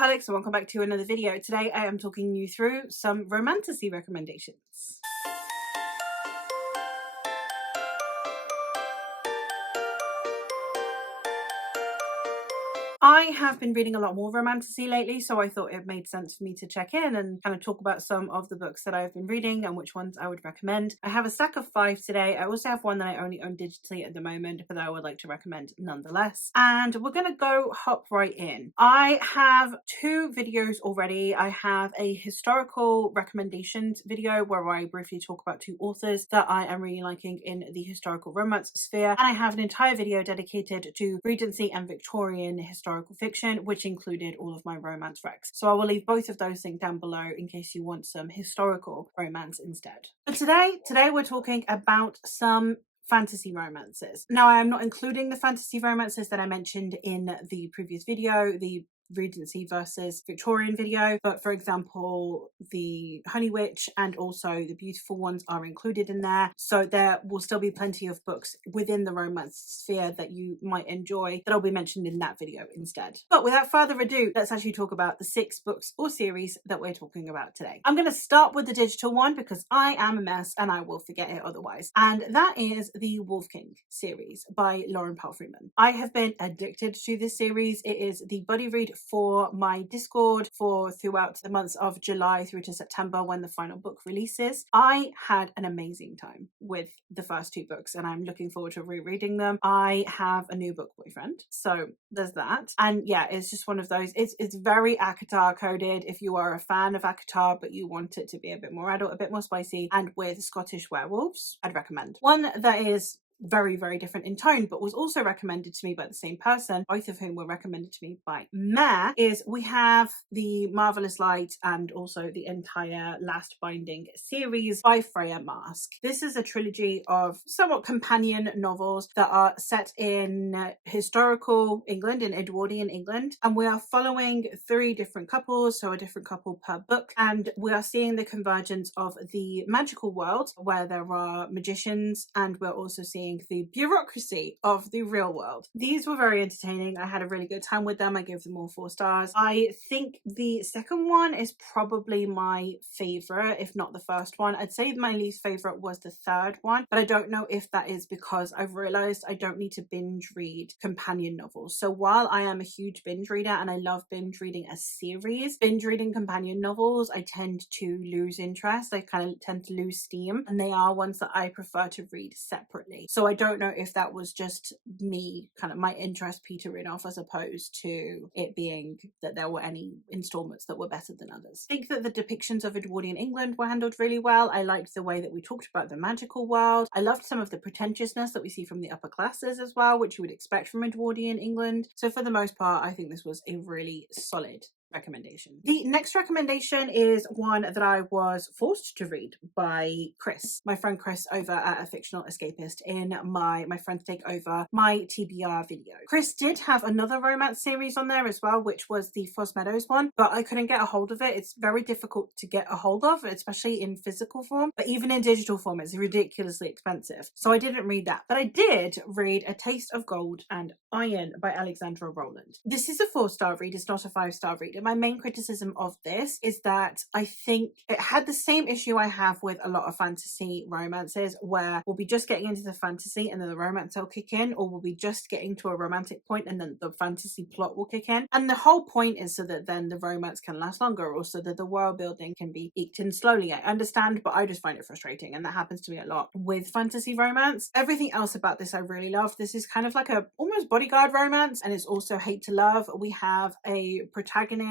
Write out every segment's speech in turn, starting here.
Bookaholics, and welcome back to another video. Today I am talking you through some Romantasy recommendations. I have been reading a lot more Romantasy lately, so I thought it made sense for me to check in and kind of talk about some of the books that I've been reading and which ones I would recommend. I have a stack of 5 today. I also have one that I only own digitally at the moment, but that I would like to recommend nonetheless. And we're going to hop right in. I have 2 videos already. I have a historical recommendations video where I briefly talk about 2 authors that I am really liking in the historical romance sphere. And I have an entire video dedicated to Regency and Victorian historical fiction, which included all of my romance recs. So I will leave both of those things down below in case you want some historical romance instead. But today we're talking about some fantasy romances. Now, I am not including the fantasy romances that I mentioned in the previous video, the Regency versus Victorian video, but for example the Honey Witch and also the Beautiful Ones are included in there, so there will still be plenty of books within the romance sphere that you might enjoy that will be mentioned in that video instead. But without further ado, let's actually talk about the 6 books or series that we're talking about today. I'm going to start with the digital one because I am a mess and I will forget it otherwise, and that is the Wolf King series by Lauren Palfreyman. I have been addicted to this series. It is the buddy read for my Discord for throughout the months of July through to September when the final book releases. I had an amazing time with the first 2 books and I'm looking forward to rereading them. I have a new book boyfriend, so there's that. And yeah, it's just one of those, it's very ACOTAR coded if you are a fan of ACOTAR but you want it to be a bit more adult, a bit more spicy, and with Scottish werewolves. I'd recommend. One that is very, very different in tone, but was also recommended to me by the same person, both of whom were recommended to me by Mare, is we have the Marvelous Light and also the entire Last Binding series by Freya Marske. This is a trilogy of somewhat companion novels that are set in historical England, in Edwardian England, and we are following 3 different couples, so a different couple per book, and we are seeing the convergence of the magical world where there are magicians, and we're also seeing the bureaucracy of the real world. These were very entertaining. I had a really good time with them. I gave them all 4 stars. I think the second one is probably my favorite, if not the first one. I'd say my least favorite was the third one, but I don't know if that is because I've realized I don't need to binge read companion novels. So while I am a huge binge reader and I love binge reading a series, binge reading companion novels, I tend to lose interest. I kind of tend to lose steam, and they are ones that I prefer to read separately. So I don't know if that was just me, kind of my interest petering off, as opposed to it being that there were any installments that were better than others. I think that the depictions of Edwardian England were handled really well. I liked the way that we talked about the magical world. I loved some of the pretentiousness that we see from the upper classes as well, which you would expect from Edwardian England. So for the most part, I think this was a really solid recommendation. The next recommendation is one that I was forced to read by Chris, my friend Chris over at A Fictional Escapist, in my friends take over my TBR video. Chris did have another romance series on there as well, which was the Foz Meadows one, but I couldn't get a hold of it. It's very difficult to get a hold of, especially in physical form, but even in digital form it's ridiculously expensive, so I didn't read that. But I did read A Taste of Gold and Iron by Alexandra Rowland. This is a 4-star read, it's not a 5-star read. My main criticism of this is that I think it had the same issue I have with a lot of fantasy romances, where we'll be just getting into the fantasy and then the romance will kick in, or we'll be just getting to a romantic point and then the fantasy plot will kick in. And the whole point is so that then the romance can last longer, or so that the world building can be eked in slowly. I understand, but I just find it frustrating, and that happens to me a lot with fantasy romance. Everything else about this I really love. This is kind of like a almost bodyguard romance, and it's also hate to love. We have a protagonist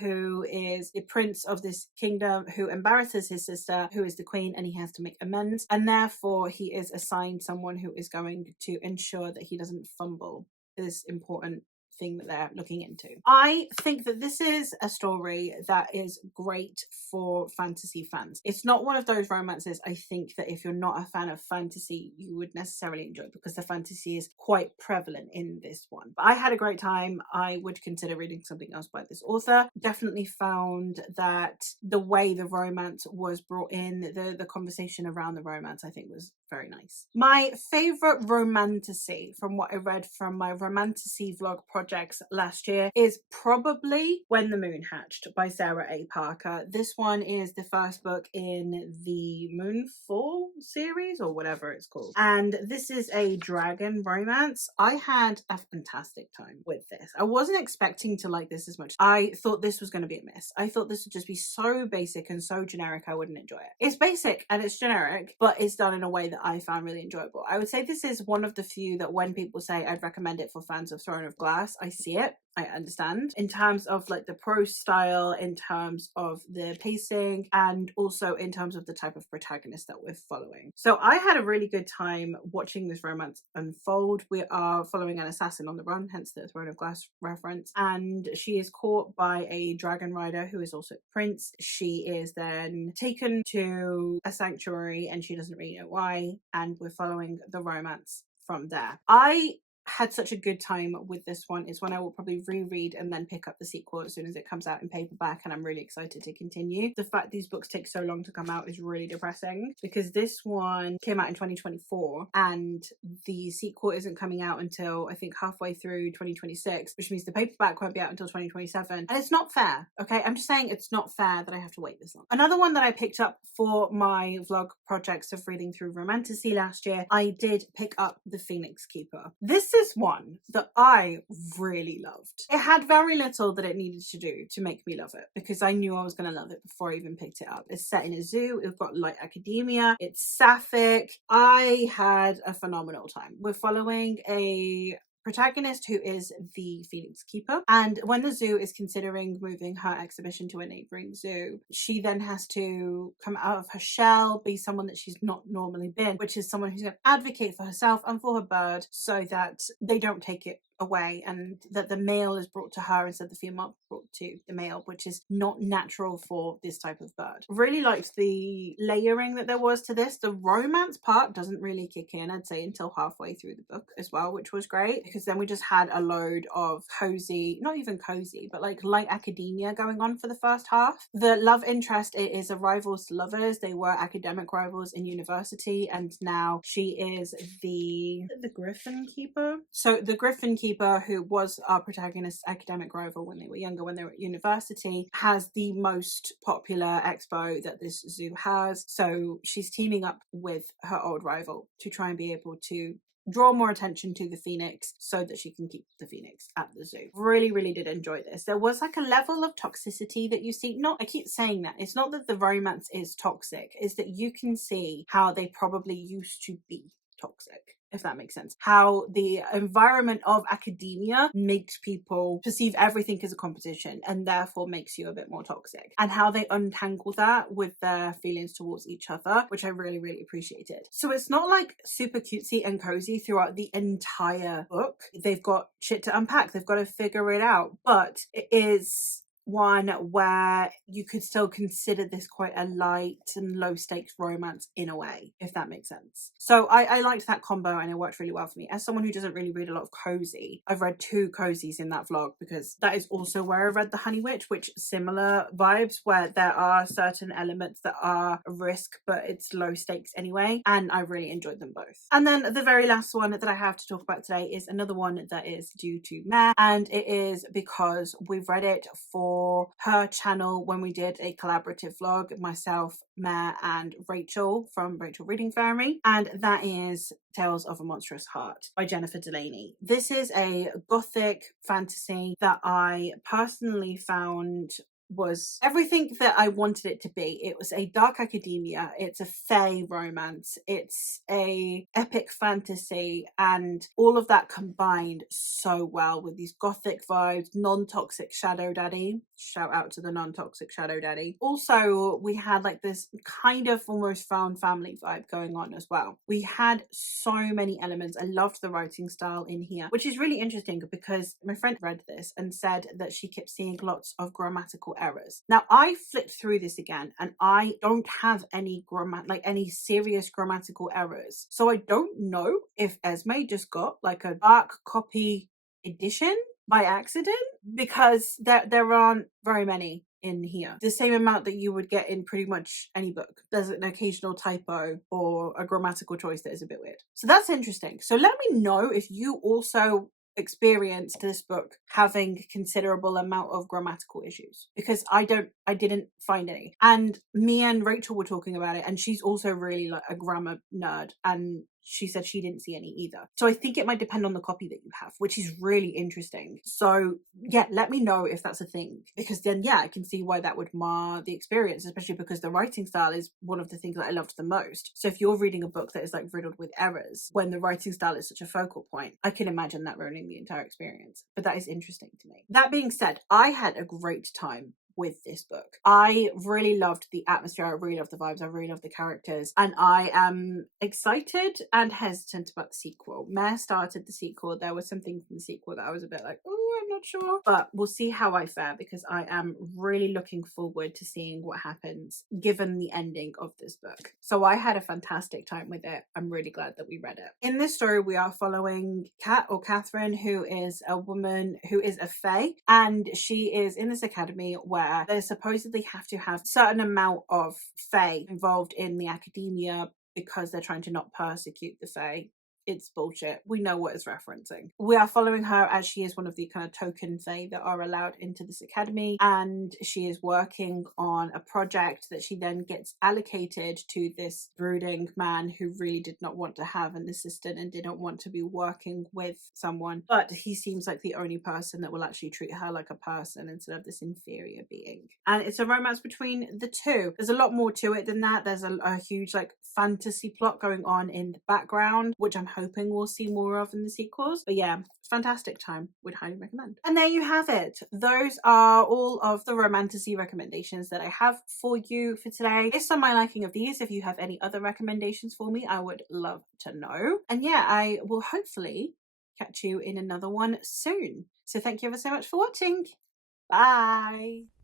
who is the prince of this kingdom who embarrasses his sister, who is the queen, and he has to make amends, and therefore he is assigned someone who is going to ensure that he doesn't fumble this important thing that they're looking into. I think that this is a story that is great for fantasy fans. It's not one of those romances I think that if you're not a fan of fantasy you would necessarily enjoy, because the fantasy is quite prevalent in this one. But I had a great time. I would consider reading something else by this author. Definitely found that the way the romance was brought in, the conversation around the romance, I think was very nice. My favorite romantasy from what I read from my Romantasy vlog project projects last year is probably When the Moon Hatched by Sarah A. Parker. This one is the first book in the Moonfall series, or whatever it's called. And this is a dragon romance. I had a fantastic time with this. I wasn't expecting to like this as much. I thought this was going to be a miss. I thought this would just be so basic and so generic I wouldn't enjoy it. It's basic and it's generic, but it's done in a way that I found really enjoyable. I would say this is one of the few that when people say I'd recommend it for fans of Throne of Glass, I see it. I understand in terms of like the prose style, in terms of the pacing, and also in terms of the type of protagonist that we're following. So I had a really good time watching this romance unfold. We are following an assassin on the run, hence the Throne of Glass reference, and she is caught by a dragon rider who is also a prince. She is then taken to a sanctuary and she doesn't really know why, and we're following the romance from there. I had such a good time with this one. It's one I will probably reread and then pick up the sequel as soon as it comes out in paperback, and I'm really excited to continue. The fact these books take so long to come out is really depressing, because this one came out in 2024 and the sequel isn't coming out until I think halfway through 2026, which means the paperback won't be out until 2027, and it's not fair. Okay, I'm just saying it's not fair that I have to wait this long. Another one that I picked up for my vlog projects of reading through Romantasy last year, I did pick up The Phoenix Keeper. This is one that I really loved. It had very little that it needed to do to make me love it, because I knew I was going to love it before I even picked it up. It's set in a zoo, it's got light academia, it's sapphic. I had a phenomenal time. We're following a protagonist who is the Phoenix Keeper, and when the zoo is considering moving her exhibition to a neighboring zoo, she then has to come out of her shell, be someone that she's not normally been, which is someone who's going to advocate for herself and for her bird so that they don't take it away, and that the male is brought to her instead of the female brought to the male, which is not natural for this type of bird. Really liked the layering that there was to this. The romance part doesn't really kick in, I'd say, until halfway through the book as well, which was great, because then we just had a load of cozy, not even cozy, but like light academia going on for the first half. The love interest is a rivals lovers. They were academic rivals in university, and now she is the Griffin Keeper. So the Griffin Keeper, who was our protagonist's academic rival when they were younger, when they were at university, has the most popular expo that this zoo has. So she's teaming up with her old rival to try and be able to draw more attention to the phoenix so that she can keep the phoenix at the zoo. Really did enjoy this. There was like a level of toxicity that you see. I keep saying that. It's not that the romance is toxic, it's that you can see how they probably used to be toxic, if that makes sense. How the environment of academia makes people perceive everything as a competition and therefore makes you a bit more toxic, and how they untangle that with their feelings towards each other, which I really appreciated. So it's not like super cutesy and cozy throughout the entire book. They've got shit to unpack, they've got to figure it out, but it is one where you could still consider this quite a light and low stakes romance in a way, if that makes sense. So I liked that combo, and it worked really well for me. As someone who doesn't really read a lot of cozy, I've read 2 cozies in that vlog, because that is also where I read The Honey Witch, which similar vibes, where there are certain elements that are a risk but it's low stakes anyway, and I really enjoyed them both. And then the very last one that I have to talk about today is another one that is due to Mare, and it is because we've read it for her channel when we did a collaborative vlog, myself, Mare and Rachel from Rachel Reading Fairy, and that is Tales of a Monstrous Heart by Jennifer Delaney. This is a gothic fantasy that I personally found was everything that I wanted it to be. It was a dark academia, it's a fae romance, it's a epic fantasy, and all of that combined so well with these gothic vibes, non-toxic shadow daddy. Shout out to the non-toxic shadow daddy. Also, we had like this kind of almost found family vibe going on as well. We had so many elements. I loved the writing style in here, which is really interesting because my friend read this and said that she kept seeing lots of grammatical errors. Now, I flipped through this again and I don't have any any serious grammatical errors. So I don't know if Esme just got like a dark copy edition by accident, because there aren't very many in here. The same amount that you would get in pretty much any book. There's an occasional typo or a grammatical choice that is a bit weird. So that's interesting. So let me know if you also experienced this book having considerable amount of grammatical issues, because I didn't find any. And me and Rachel were talking about it, and she's also really like a grammar nerd, and she said she didn't see any either. So I think it might depend on the copy that you have, which is really interesting. So yeah, let me know if that's a thing, because then yeah, I can see why that would mar the experience, especially because the writing style is one of the things that I loved the most. So if you're reading a book that is like riddled with errors when the writing style is such a focal point, I can imagine that ruining the entire experience. But that is interesting to me. That being said, I had a great time with this book. I really loved the atmosphere, I really loved the vibes, I really loved the characters, and I am excited and hesitant about the sequel. Mare started the sequel, there was something from the sequel that I was a bit like, oh, I'm not sure, but we'll see how I fare, because I am really looking forward to seeing what happens given the ending of this book. So I had a fantastic time with it. I'm really glad that we read it. In this story, we are following Kat, or Catherine, who is a woman who is a fae, and she is in this academy where they supposedly have to have a certain amount of fae involved in the academia because they're trying to not persecute the fae. It's bullshit. We know what it's referencing. We are following her as she is one of the kind of token fae that are allowed into this academy, and she is working on a project that she then gets allocated to this brooding man who really did not want to have an assistant and didn't want to be working with someone, but he seems like the only person that will actually treat her like a person instead of this inferior being. And it's a romance between the two. There's a lot more to it than that. There's a huge like fantasy plot going on in the background, which I'm hoping we'll see more of in the sequels. But yeah, fantastic time. Would highly recommend. And there you have it. Those are all of the Romantasy recommendations that I have for you for today. Based on my liking of these, if you have any other recommendations for me, I would love to know. And yeah, I will hopefully catch you in another one soon. So thank you ever so much for watching. Bye.